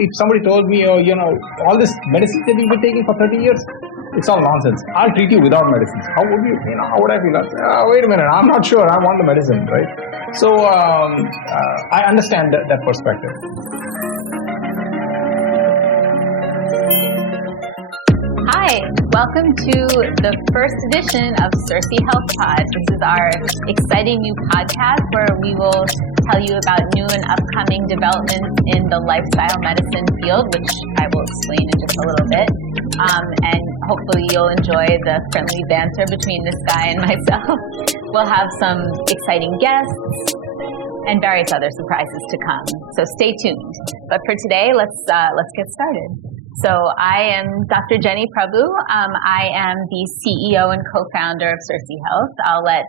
if somebody told me, oh, all this medicine that you've been taking for 30 years, it's all nonsense. I'll treat you without medicines. How would you, how would I feel? Wait a minute, I'm not sure. I want the medicine, right? So I understand that perspective. Hi, welcome to the first edition of Circee Health Pod. This is our exciting new podcast where we will tell you about new and upcoming developments in the lifestyle medicine field, which I will explain in just a little bit. And hopefully you'll enjoy the friendly banter between this guy and myself. We'll have some exciting guests and various other surprises to come. So stay tuned. But for today, let's get started. So I am Dr. Jenny Prabhu. I am the CEO and co-founder of Circee Health. I'll let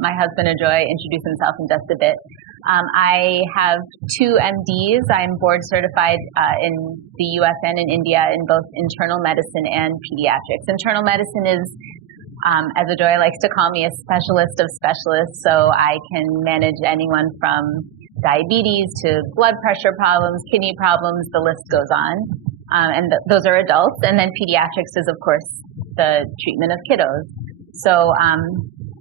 my husband Ajoy introduce himself in just a bit. I have 2 MDs. I'm board certified in the US and in India in both internal medicine and pediatrics. Internal medicine is, as Ajoy likes to call me, a specialist of specialists. So I can manage anyone from diabetes to blood pressure problems, kidney problems, the list goes on. And those are adults. And then pediatrics is, of course, the treatment of kiddos. So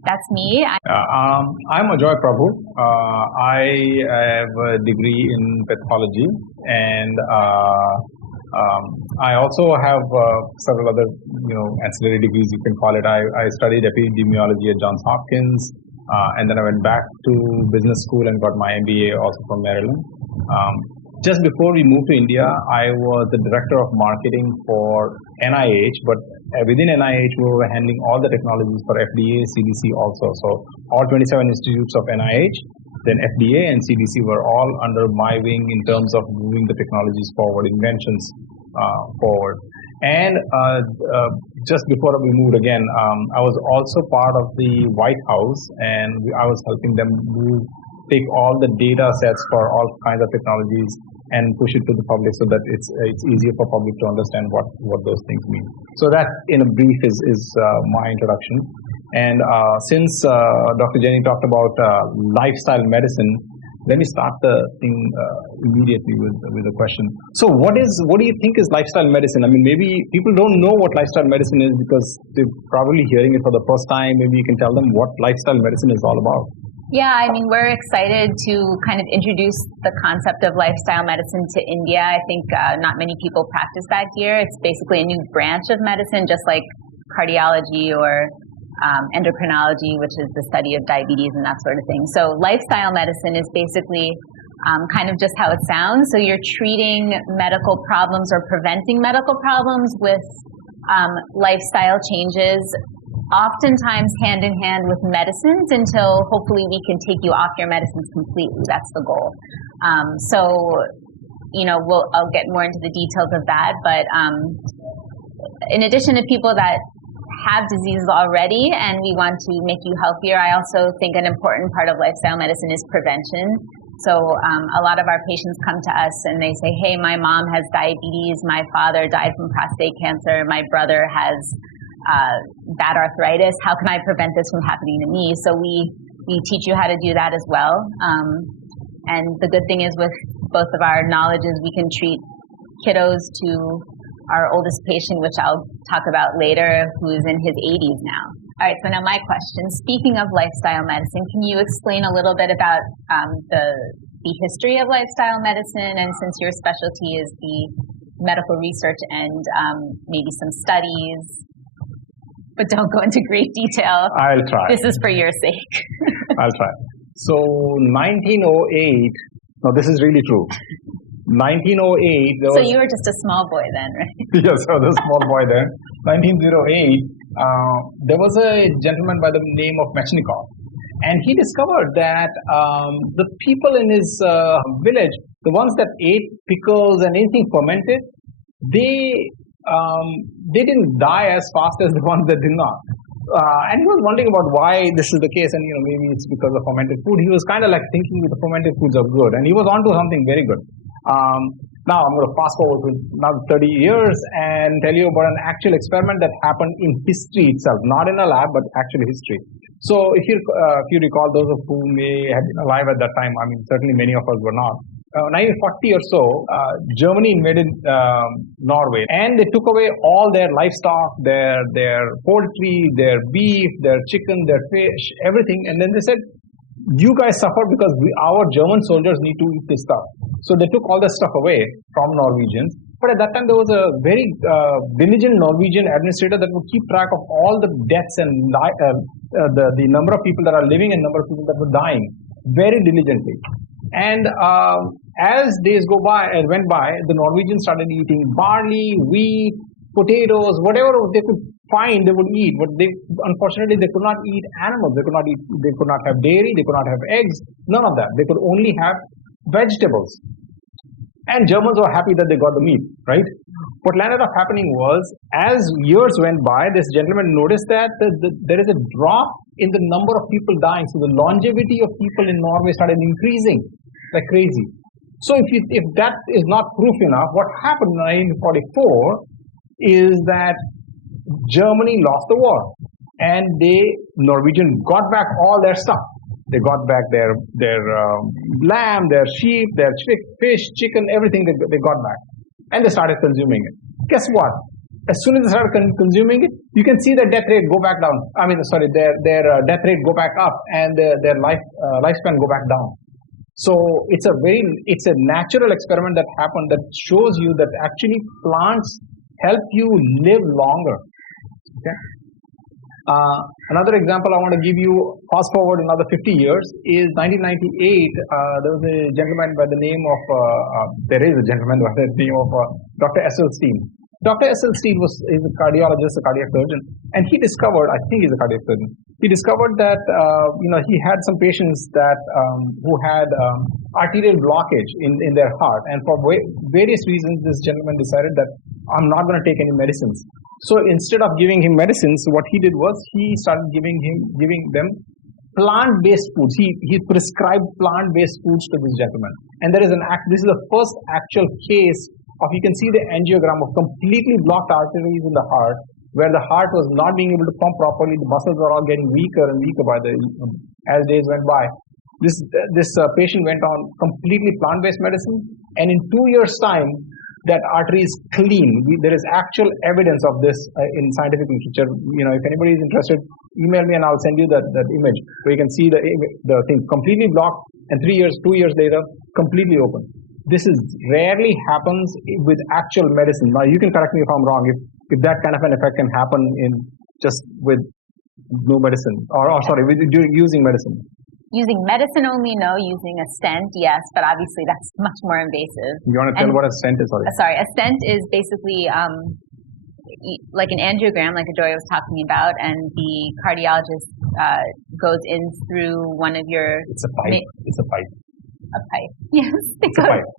that's me. I'm Ajoy Prabhu. I have a degree in pathology, and I also have several other, ancillary degrees, you can call it. I studied epidemiology at Johns Hopkins, and then I went back to business school and got my MBA also from Maryland. Just before we moved to India, I was the director of marketing for NIH, but within NIH, we were handling all the technologies for FDA, CDC also. So all 27 institutes of NIH, then FDA and CDC were all under my wing in terms of moving the technologies forward, inventions forward. And just before we moved again, I was also part of the White House, and I was helping them take all the data sets for all kinds of technologies and push it to the public so that it's easier for public to understand what those things mean. So that, in a brief, is my introduction. And since Dr. Jenny talked about lifestyle medicine, let me start the thing immediately with a question. So what do you think is lifestyle medicine? I mean, maybe people don't know what lifestyle medicine is because they're probably hearing it for the first time. Maybe you can tell them what lifestyle medicine is all about. Yeah, I mean, we're excited to kind of introduce the concept of lifestyle medicine to India. I think not many people practice that here. It's basically a new branch of medicine, just like cardiology or endocrinology, which is the study of diabetes and that sort of thing. So lifestyle medicine is basically kind of just how it sounds. So you're treating medical problems or preventing medical problems with lifestyle changes, oftentimes hand in hand with medicines, until hopefully we can take you off your medicines completely. That's the goal. I'll get more into the details of that. But in addition to people that have diseases already and we want to make you healthier, I also think an important part of lifestyle medicine is prevention. So a lot of our patients come to us and they say, hey, my mom has diabetes, my father died from prostate cancer, my brother has bad arthritis. How can I prevent this from happening to me? So we teach you how to do that as well. And the good thing is with both of our knowledges, we can treat kiddos to our oldest patient, which I'll talk about later, who's in his 80s now. All right, so now my question. Speaking of lifestyle medicine, can you explain a little bit about the history of lifestyle medicine? And since your specialty is the medical research and maybe some studies, but don't go into great detail. I'll try. This is for your sake. I'll try. So 1908, no, this is really true. 1908. So you were just a small boy then, right? Yes, I was a small boy then. 1908, there was a gentleman by the name of Mechnikov. And he discovered that the people in his village, the ones that ate pickles and anything fermented, they didn't die as fast as the ones that did not. And he was wondering about why this is the case, and maybe it's because of fermented food. He was kind of like thinking the fermented foods are good, and he was onto something very good. Now I'm going to fast forward to now 30 years and tell you about an actual experiment that happened in history itself, not in a lab, but actual history. So if you recall, those of whom may have been alive at that time, I mean, certainly many of us were not. 1940 or so, Germany invaded Norway, and they took away all their livestock, their poultry, their beef, their chicken, their fish, everything. And then they said, you guys suffer because our German soldiers need to eat this stuff. So they took all the stuff away from Norwegians. But at that time, there was a very diligent Norwegian administrator that would keep track of all the deaths and the number of people that are living and number of people that were dying very diligently. And as days went by, the Norwegians started eating barley, wheat, potatoes, whatever they could find, they would eat. But unfortunately, they could not eat animals. They could not have dairy. They could not have eggs. None of that. They could only have vegetables. And Germans were happy that they got the meat, right? What ended up happening was, as years went by, this gentleman noticed that there is a drop in the number of people dying. So the longevity of people in Norway started increasing like crazy. So if that is not proof enough, what happened in 1944 is that Germany lost the war, and Norwegians got back all their stuff. They got back their lamb, their sheep, their fish, chicken, everything they got back. And they started consuming it. Guess what? As soon as they started consuming it, you can see their death rate go back down. Their death rate go back up, and their lifespan go back down. So it's a natural experiment that happened that shows you that actually plants help you live longer. Okay. Another example I want to give you, fast forward another 50 years, is 1998. There was a gentleman by the name of, Dr. Esselstyn. Dr. Esselstyn is a cardiologist, a cardiac surgeon, and he discovered, I think he's a cardiac surgeon, he discovered that, he had some patients who had arterial blockage in their heart. And for various reasons, this gentleman decided that I'm not going to take any medicines. So instead of giving him medicines, what he did was he started giving them plant-based foods. He prescribed plant-based foods to this gentleman. And this is the first actual case of, you can see the angiogram of completely blocked arteries in the heart, where the heart was not being able to pump properly. The muscles were all getting weaker and weaker as days went by. This patient went on completely plant-based medicine, and in 2 years' time, that artery is clean. There is actual evidence of this in scientific literature. If anybody is interested, email me and I'll send you that image where you can see the thing completely blocked, and 2 years later, completely open. This rarely happens with actual medicine. Now, you can correct me if I'm wrong. If that kind of an effect can happen with no medicine, with using medicine. Using medicine only, no. Using a stent, yes, but obviously that's much more invasive. You want to tell what a stent is? Sorry, a stent is basically like an angiogram, like Joy was talking about, and the cardiologist goes in through one of your... It's a pipe. It's a pipe. A pipe, yes. It's a pipe.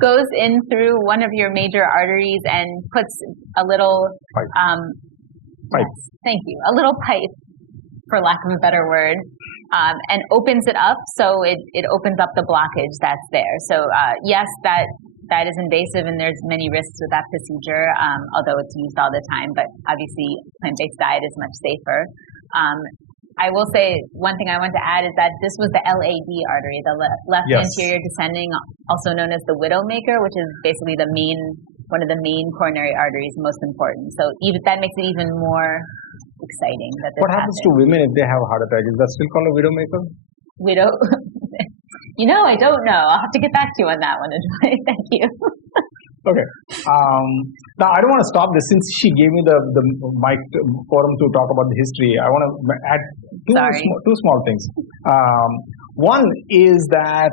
Goes in through one of your major arteries and puts a little... Pipe. Pipe. Yes, thank you. A little pipe, for lack of a better word. And opens it up, so it opens up the blockage that's there. So yes, that is invasive, and there's many risks with that procedure, although it's used all the time. But obviously, plant-based diet is much safer. I will say one thing I want to add is that this was the LAD artery, the left anterior descending, also known as the widowmaker, which is basically one of the main coronary arteries, most important. So that makes it even more exciting that this What happens to women if they have a heart attack? Is that still called a widowmaker? I don't know. I'll have to get back to you on that one, Ajay. Thank you. Okay. Now, I don't want to stop this. Since she gave me the mic forum to talk about the history, I want to add two small things. One is that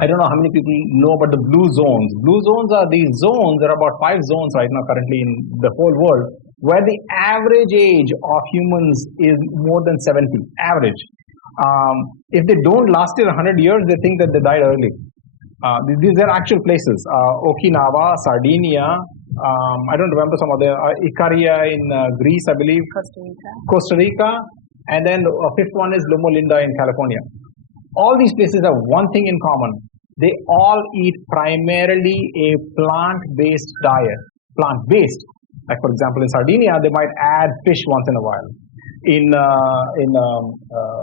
I don't know how many people know about the blue zones. Blue zones are these zones. There are about 5 zones right now currently in the whole world, where the average age of humans is more than 70, average. If they don't last 100 years, they think that they died early. These are actual places. Okinawa, Sardinia, I don't remember some other, Icaria in Greece, I believe. Costa Rica. And then a 5th one is Loma Linda in California. All these places have one thing in common. They all eat primarily a plant-based diet. Plant-based. Like, for example, in Sardinia, they might add fish once in a while. In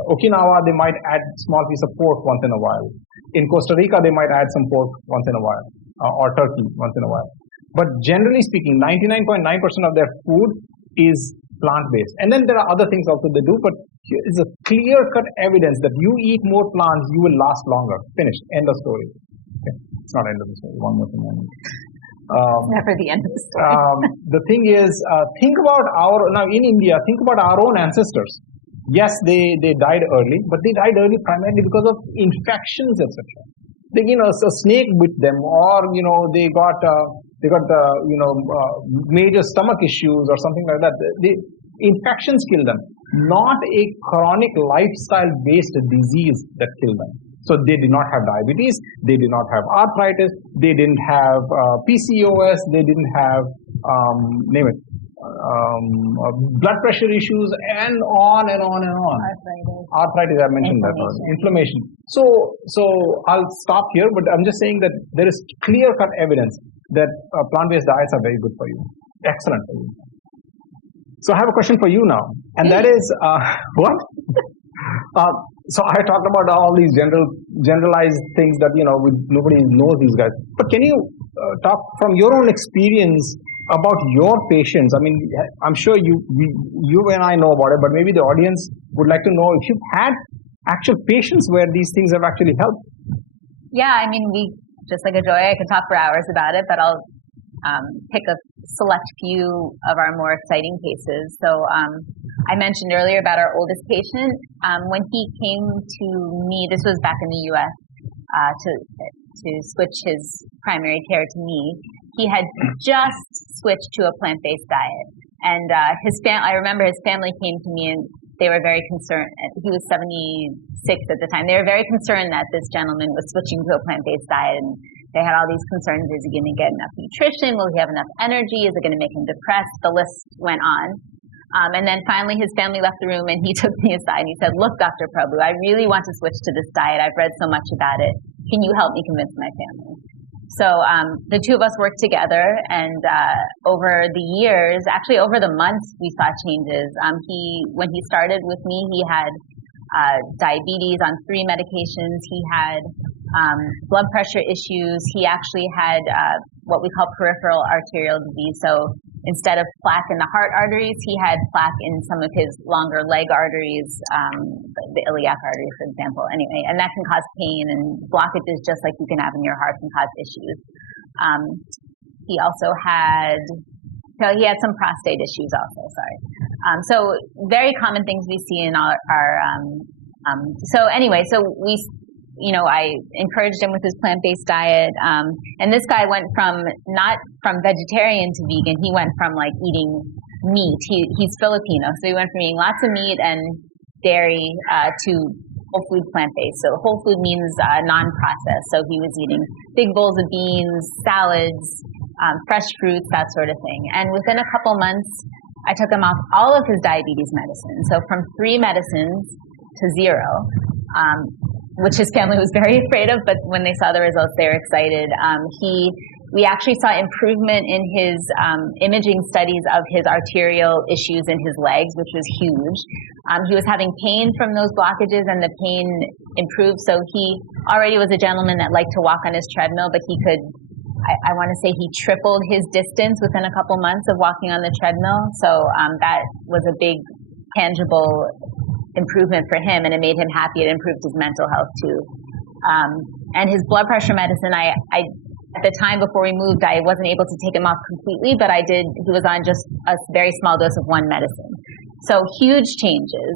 Okinawa, they might add small piece of pork once in a while. In Costa Rica, they might add some pork once in a while, or turkey once in a while. But generally speaking, 99.9% of their food is plant-based. And then there are other things also they do, but here is a clear-cut evidence that you eat more plants, you will last longer. Finished. End of story. Okay. It's not end of the story. One more thing. Never the end of the story. The thing is, think about now in India, think about our own ancestors. Yes, they died early, but they died early primarily because of infections, etc. A snake bit them, or they got major stomach issues or something like that. The infections kill them, not a chronic lifestyle-based disease that killed them. So they did not have diabetes, they did not have arthritis, they didn't have PCOS, they didn't have blood pressure issues, and on and on and on. Arthritis, I mentioned that one. Inflammation. So I'll stop here, but I'm just saying that there is clear-cut evidence that plant-based diets are very good for you. Excellent for you. So I have a question for you now, and that is, what? So I talked about all these generalized things that, nobody knows these guys. But can you talk from your own experience about your patients? I mean, I'm sure you and I know about it, but maybe the audience would like to know if you've had actual patients where these things have actually helped. Yeah, I mean, just like Ajoy, I could talk for hours about it, but I'll pick a select few of our more exciting cases. So I mentioned earlier about our oldest patient. When he came to me, this was back in the U.S., to switch his primary care to me, he had just switched to a plant-based diet. And I remember his family came to me and they were very concerned. He was 76 at the time. They were very concerned that this gentleman was switching to a plant-based diet, and they had all these concerns. Is he going to get enough nutrition? Will he have enough energy? Is it going to make him depressed? The list went on. And then finally his family left the room and he took me aside and he said, "Look, Dr. Prabhu, I really want to switch to this diet. I've read so much about it. Can you help me convince my family?" So the two of us worked together, and over the years, actually over the months, we saw changes. When he started with me, he had diabetes on 3 medications. He had blood pressure issues. He actually had what we call peripheral arterial disease. So instead of plaque in the heart arteries, he had plaque in some of his longer leg arteries, the iliac artery, for example. Anyway, and that can cause pain, and blockages, just like you can have in your heart, can cause issues. He also had some prostate issues also, sorry. So very common things we see in our I encouraged him with his plant-based diet. And this guy went not from vegetarian to vegan. He went from eating meat. He's Filipino. So he went from eating lots of meat and dairy to whole food plant-based. So whole food means non-processed. So he was eating big bowls of beans, salads, fresh fruits, that sort of thing. And within a couple months, I took him off all of his diabetes medicine. So from 3 medicines to 0. Which his family was very afraid of, but when they saw the results, they were excited. We actually saw improvement in his imaging studies of his arterial issues in his legs, which was huge. He was having pain from those blockages, and the pain improved. So he already was a gentleman that liked to walk on his treadmill, but he could, I want to say he tripled his distance within a couple months of walking on the treadmill. So that was a big, tangible improvement for him, and it made him happy. It improved his mental health too. And his blood pressure medicine, I at the time before we moved, I wasn't able to take him off completely, but I did. He was on just a very small dose of 1 medicine. So huge changes.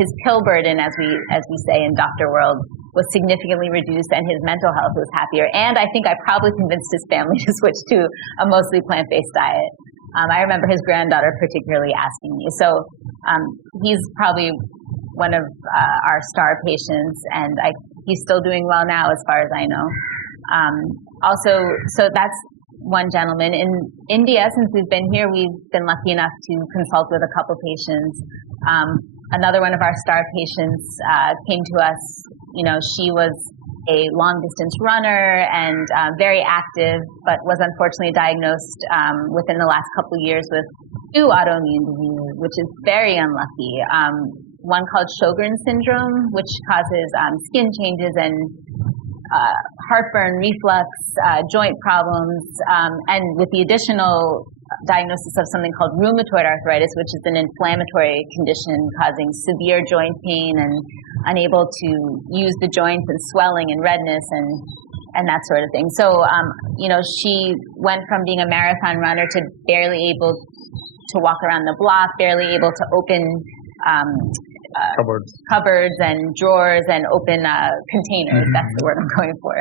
His pill burden, as we say in doctor world, was significantly reduced, and his mental health was happier. And I think I probably convinced his family to switch to a mostly plant-based diet. I remember his granddaughter particularly asking me. So he's probably one of our star patients, and he's still doing well now as far as I know. So that's one gentleman. In India, since we've been here, we've been lucky enough to consult with a couple patients. Another one of our star patients came to us. She was a long-distance runner and very active, but was unfortunately diagnosed within the last couple of years with 2 autoimmune diseases, which is very unlucky. One called Sjogren's syndrome, which causes skin changes and heartburn, reflux, joint problems, and with the additional diagnosis of something called rheumatoid arthritis, which is an inflammatory condition causing severe joint pain and unable to use the joints and swelling and redness and that sort of thing. So, she went from being a marathon runner to barely able to walk around the block, barely able to open cupboards and drawers and open containers. Mm-hmm. That's the word I'm going for.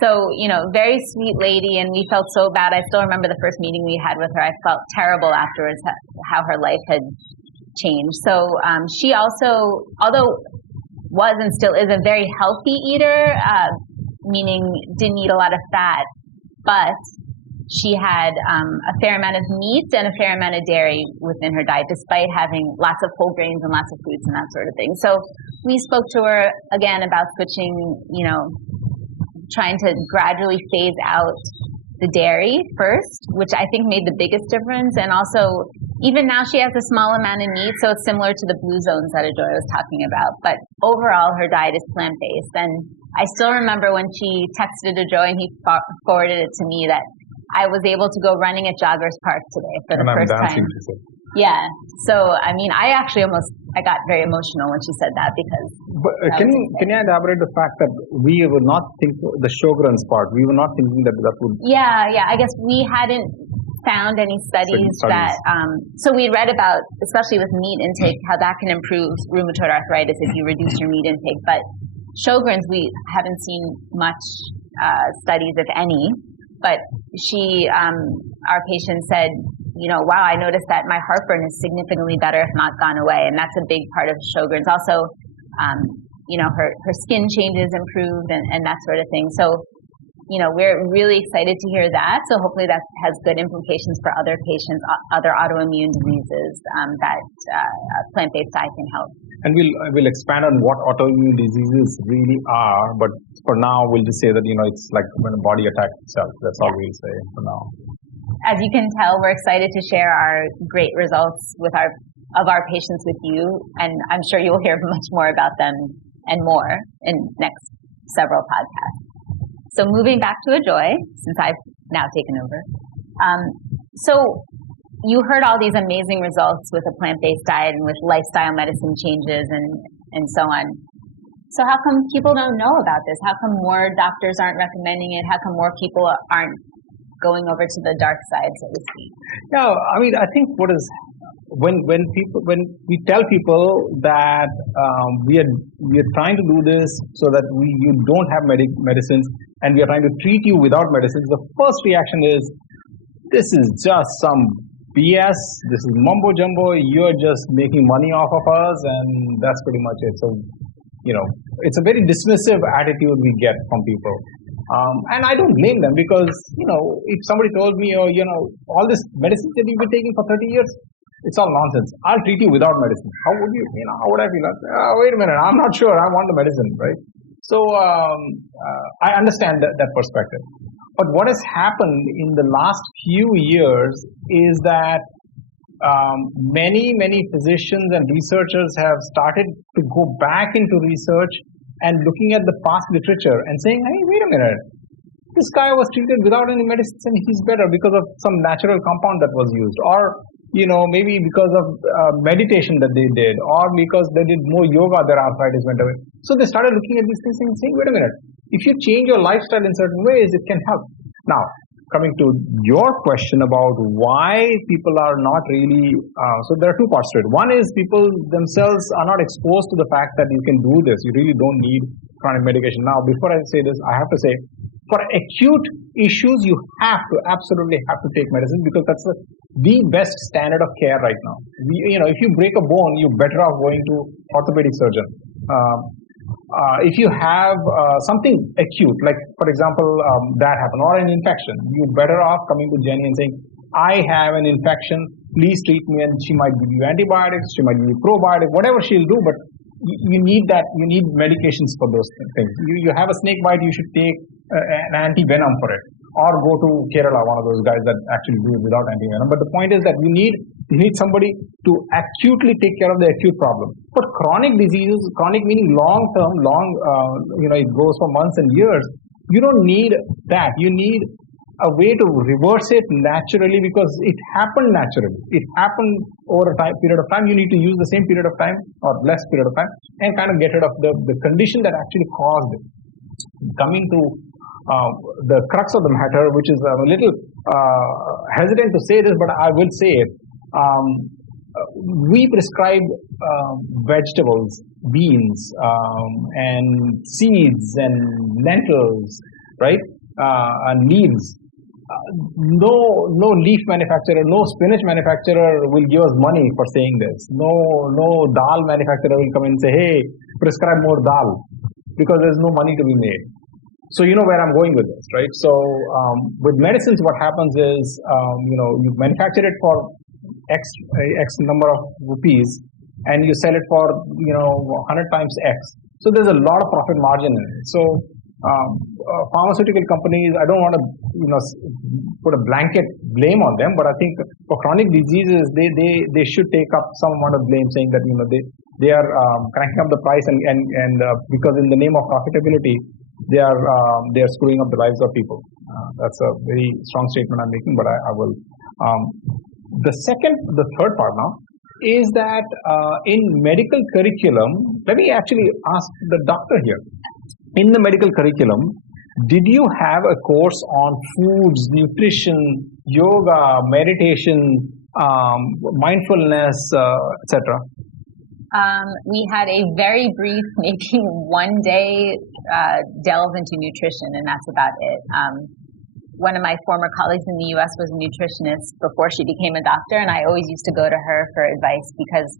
So, very sweet lady, and we felt so bad. I still remember the first meeting we had with her. I felt terrible afterwards how her life had changed. So she also, although was and still is a very healthy eater, meaning didn't eat a lot of fat, but she had a fair amount of meat and a fair amount of dairy within her diet, despite having lots of whole grains and lots of fruits and that sort of thing. So we spoke to her again about switching, trying to gradually phase out the dairy first, which I think made the biggest difference. And also, even now she has a small amount of meat, so it's similar to the blue zones that Ajoy was talking about. But overall, her diet is plant-based. And I still remember when she texted Ajoy and he forwarded it to me that I was able to go running at Joggers Park today for the first time. Yeah. So, I mean, I got very emotional when she said that because. But can you elaborate the fact that we were not thinking the Sjogren's part? We were not thinking that would. Yeah. I guess we hadn't found any studies that. So we read about, especially with meat intake, how that can improve rheumatoid arthritis if you reduce your meat intake. But Sjogren's, we haven't seen much studies, if any. But she, our patient said, wow, I noticed that my heartburn is significantly better, if not gone away. And that's a big part of Sjogren's. Also, her skin changes improved and that sort of thing. So, we're really excited to hear that. So hopefully that has good implications for other patients, other autoimmune diseases that a plant-based diet can help. And we'll expand on what autoimmune diseases really are. But for now, we'll just say that, it's like when a body attacks itself. That's all we'll say for now. As you can tell, we're excited to share our great results of our patients with you, and I'm sure you'll hear much more about them and more in next several podcasts. So moving back to Ajoy, since I've now taken over. So you heard all these amazing results with a plant-based diet and with lifestyle medicine changes and so on. So how come people don't know about this? How come more doctors aren't recommending it? How come more people aren't going over to the dark side, so to speak? Yeah, I mean, I think what is when we tell people that we are trying to do this so that you don't have medicines and we are trying to treat you without medicines, the first reaction is, this is just some BS. This is mumbo jumbo. You're just making money off of us, and that's pretty much it. So, it's a very dismissive attitude we get from people. And I don't blame them because, if somebody told me, all this medicine that you've been taking for 30 years, it's all nonsense. I'll treat you without medicine. How would you, how would I feel? Wait a minute, I'm not sure. I want the medicine, right? So I understand that perspective. But what has happened in the last few years is that many physicians and researchers have started to go back into research and looking at the past literature and saying, hey, wait a minute, this guy was treated without any medicines and he's better because of some natural compound that was used, or maybe because of meditation that they did, or because they did more yoga, their arthritis went away. So they started looking at these things and saying, wait a minute, if you change your lifestyle in certain ways, it can help. Now, coming to your question about why people are not really, so there are two parts to it. One is people themselves are not exposed to the fact that you can do this. You really don't need chronic medication. Now, before I say this, I have to say, for acute issues, you absolutely have to take medicine because that's the best standard of care right now. If you break a bone, you're better off going to orthopedic surgeon. If you have something acute, like for example, that happened, or an infection, you're better off coming to Jenny and saying, I have an infection, please treat me, and she might give you antibiotics, she might give you probiotics, whatever she'll do, but you need medications for those things. You have a snake bite, you should take an anti-venom for it, or go to Kerala, one of those guys that actually do it without anti-venom. But the point is that you need somebody to acutely take care of the acute problem. But chronic diseases, chronic meaning long term, it goes for months and years. You don't need that. You need a way to reverse it naturally because it happened naturally. It happened over a period of time. You need to use the same period of time or less period of time and kind of get rid of the condition that actually caused it. Coming to the crux of the matter, which is a little hesitant to say this, but I will say it. We prescribe vegetables, beans, and seeds and lentils, right? And leaves. No leaf manufacturer, no spinach manufacturer will give us money for saying this. No dal manufacturer will come and say, hey, prescribe more dal, because there's no money to be made. So you know where I'm going with this, right? So with medicines, what happens is, you manufacture it for X number of rupees, and you sell it for 100 times X. So there's a lot of profit margin in it. So pharmaceutical companies, I don't want to put a blanket blame on them, but I think for chronic diseases, they should take up some amount of blame, saying that they are cranking up the price and because in the name of profitability, they are screwing up the lives of people. That's a very strong statement I'm making, but I will. The third part now is that in medical curriculum, let me actually ask the doctor here. In the medical curriculum, did you have a course on foods, nutrition, yoga, meditation, mindfulness, etc.? We had a very brief, maybe 1 day delve into nutrition, and that's about it. One of my former colleagues in the U.S. was a nutritionist before she became a doctor, and I always used to go to her for advice because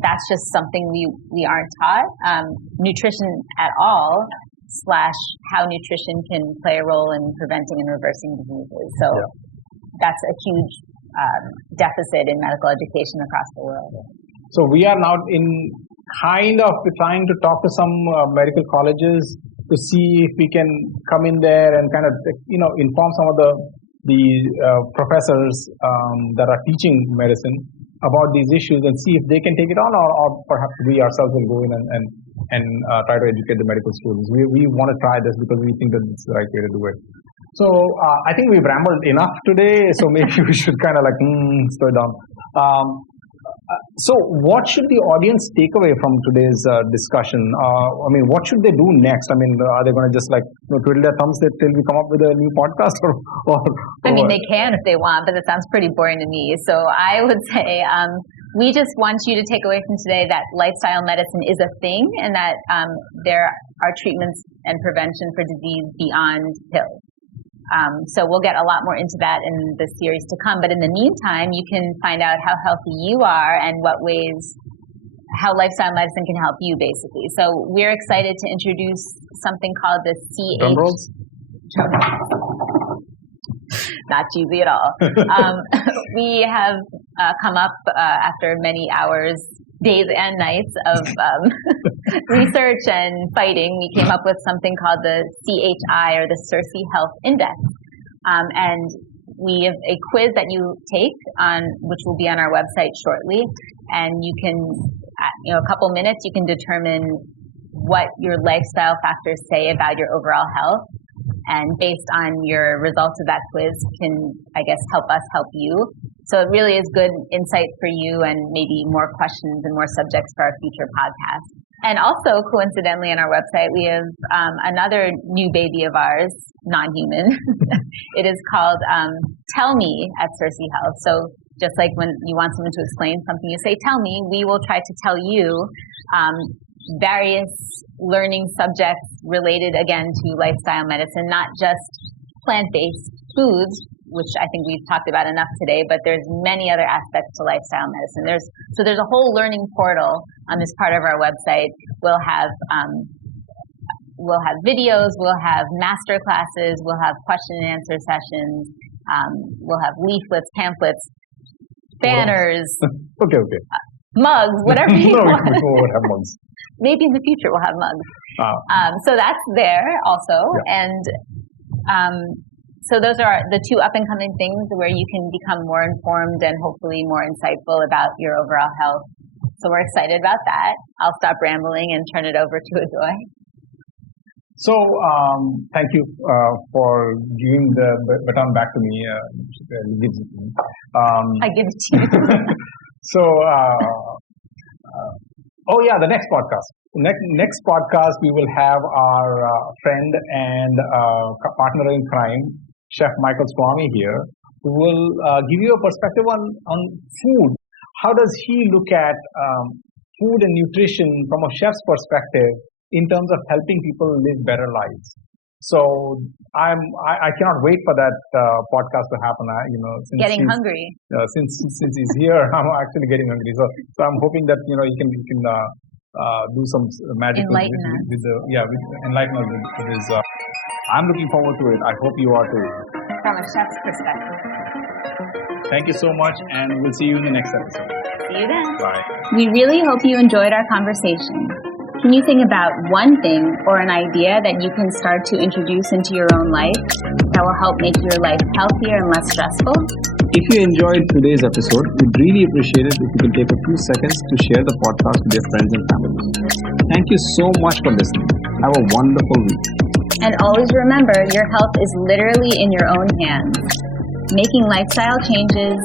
that's just something we aren't taught. Nutrition at all, / how nutrition can play a role in preventing and reversing diseases. So that's a huge deficit in medical education across the world. So we are now in kind of trying to talk to some medical colleges to see if we can come in there and kind of inform some of the professors that are teaching medicine about these issues and see if they can take it on, or perhaps we ourselves will go in and try to educate the medical students. We want to try this because we think that it's the right way to do it. So I think we've rambled enough today, so maybe we should kind of slow down. So what should the audience take away from today's discussion? What should they do next? Are they going to just twiddle their thumbs till we come up with a new podcast? Or they can if they want, but it sounds pretty boring to me. So I would say we just want you to take away from today that lifestyle medicine is a thing, and that there are treatments and prevention for disease beyond pills. So we'll get a lot more into that in the series to come. But in the meantime, you can find out how healthy you are and how lifestyle medicine can help you, basically. So we're excited to introduce something called the Drum rolls? Not cheesy at all. We have come up after many hours, days and nights of research and fighting. We came up with something called the CHI, or the Circee Health Index. And we have a quiz that you take which will be on our website shortly. And you can, a couple minutes, you can determine what your lifestyle factors say about your overall health. And based on your results of that quiz can, help us help you. So it really is good insight for you and maybe more questions and more subjects for our future podcasts. And also, coincidentally, on our website, we have another new baby of ours, non-human. It is called Tell Me at Circee Health. So just like when you want someone to explain something, you say, tell me. We will try to tell you various learning subjects related, again, to lifestyle medicine, not just plant-based foods, which I think we've talked about enough today, but there's many other aspects to lifestyle medicine. There's a whole learning portal on this part of our website. We'll have videos, we'll have master classes, we'll have question and answer sessions, we'll have leaflets, pamphlets, banners, okay, mugs, whatever you want. We won't have mugs. Maybe in the future we'll have mugs. So that's there also, and so those are the two up-and-coming things where you can become more informed and hopefully more insightful about your overall health. So we're excited about that. I'll stop rambling and turn it over to Adoy. So thank you for giving the baton back to me. I give it to you. So, the next podcast. Next podcast, we will have our friend and partner in crime, Chef Michael Swamy here, who will give you a perspective on food. How does he look at food and nutrition from a chef's perspective in terms of helping people live better lives? So I cannot wait for that podcast to happen. Getting hungry. Since he's here, I'm actually getting hungry. So I'm hoping that you can do some magic enlighten us with this. I'm looking forward to it. I hope you are too. From a chef's perspective. Thank you so much, and we'll see you in the next episode. See you then. Bye. We really hope you enjoyed our conversation. Can you think about one thing or an idea that you can start to introduce into your own life that will help make your life healthier and less stressful? If you enjoyed today's episode, we'd really appreciate it if you can take a few seconds to share the podcast with your friends and family. Thank you so much for listening. Have a wonderful week. And always remember, your health is literally in your own hands. Making lifestyle changes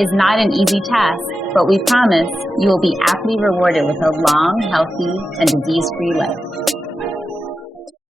is not an easy task, but we promise you will be aptly rewarded with a long, healthy, and disease-free life.